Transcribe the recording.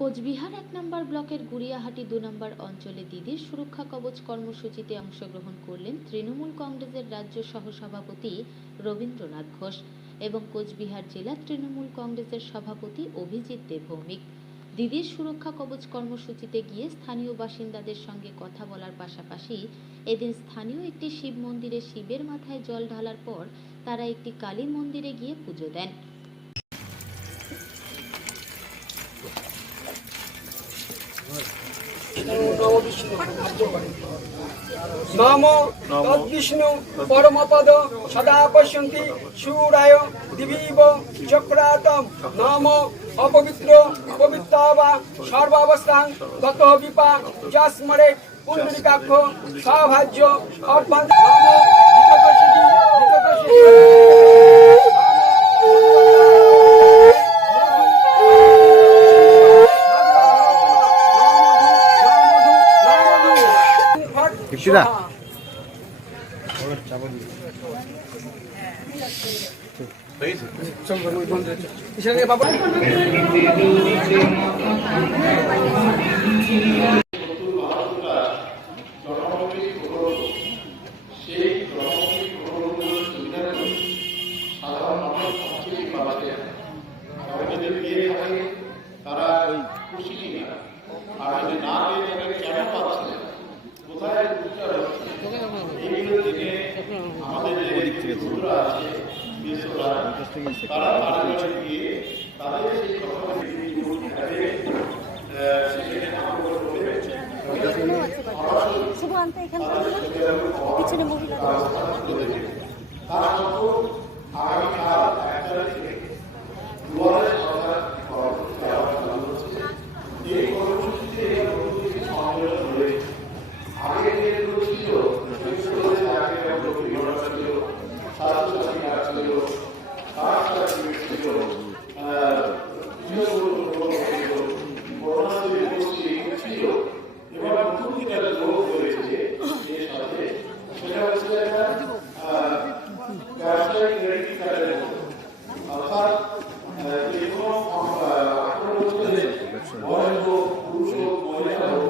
কোচবিহার ১ নম্বর ব্লকের গুড়িয়াহাটি ২ নম্বর অঞ্চলে দিদির সুরক্ষা কবচ কর্মসূচিতে অংশগ্রহণ করলেন তৃণমূল কংগ্রেসের রাজ্য সহসভাপতি রবীন্দ্রনাথ ঘোষ এবং কোচবিহার জেলা তৃণমূল কংগ্রেসের সভাপতি অভিজিৎ দেবভৌমিক। দিদির সুরক্ষা কবচ কর্মসূচিতে গিয়ে স্থানীয় বাসিন্দাদের সঙ্গে কথা বলার পাশাপাশি এদিন স্থানীয় একটি শিব মন্দিরে শিবের মাথায় জল ঢালার পর তারা একটি কালী মন্দিরে গিয়ে পুজো দেন। नमो तद्विष्णु परमपद सदा पश्यन्ति सूराय दिवीव चक्रातं नमो अपवित्र पवित्रवा सर्वावस्थां गतः विपा जस्मरे पुण्डरीकाक्ष सौभाग्य अर्पण नमो Kişida. তারা খুশি কিনা আর যদি না পেয়ে তাদের কেন পাচ্ছে কোথায় এইগুলো থেকে আমাদের যে বন্ধুরা আছে তারা বাড়ি গিয়ে তাদের সেই আগামীকাল ১ তারিখ থেকে দুয়ারে সরকার এই কর্মসূচিতে সম্মেলন রয়েছে। আগে যেগুলো ছিল স্বাস্থ্যসাথী কাজ ছিল, ছিল এবার নতুন যেটা যোগ হয়েছে এর সাথে সেটা হচ্ছে একটা ব্যবসায়িক ক্রেডিট কার্ডের মতো, অর্থাৎ যে কোনো 18 বছরের বয়স হোক পুরুষ হোক মহিলা হোক